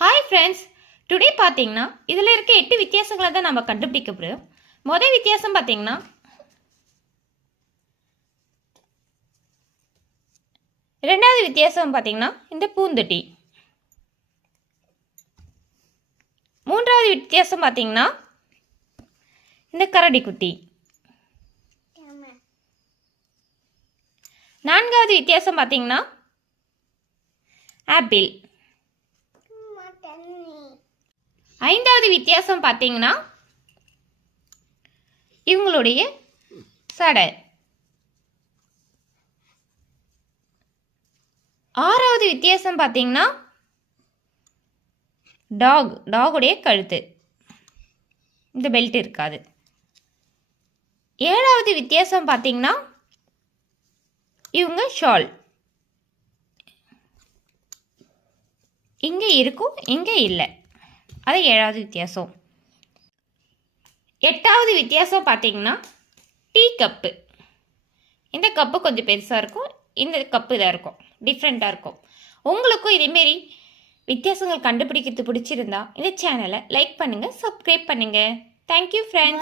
Hi friends, today பார்த்தீங்கன்னா இதில் இருக்க 8 வித்தியாசங்களை தான் நம்ம கண்டுபிடிக்க போகிறோம். மொதல் வித்தியாசம் பார்த்தீங்கன்னா ரெண்டாவது வித்தியாசம் பார்த்தீங்கன்னா இந்த பூந்தொட்டி. மூன்றாவது வித்தியாசம் பார்த்தீங்கன்னா இந்த கரடிக்குட்டி. நான்காவது வித்தியாசம் பார்த்தீங்கன்னா ஆப்பிள். ஐந்தாவது வித்தியாசம் பார்த்தீங்கன்னா இவங்களுடைய சடை. ஆறாவது வித்தியாசம் பார்த்தீங்கன்னா டாகுடைய கழுத்து, இந்த பெல்ட் இருக்காது. ஏழாவது வித்தியாசம் பார்த்தீங்கன்னா இவங்க ஷால், இங்கே இருக்கும் இங்கே இல்லை, அது ஏழாவது வித்தியாசம். எட்டாவது வித்தியாசம் பார்த்தீங்கன்னா டீ கப்பு. இந்த கப்பு கொஞ்சம் பெருசாக இருக்கும், இந்த கப்பு இதாக இருக்கும், டிஃப்ரெண்ட்டாக இருக்கும். உங்களுக்கும் இதேமாரி வித்தியாசங்கள் கண்டுபிடிக்கிறது பிடிச்சிருந்தா இந்த சேனலை லைக் பண்ணுங்கள், சப்ஸ்கிரைப் பண்ணுங்கள். Thank you friends.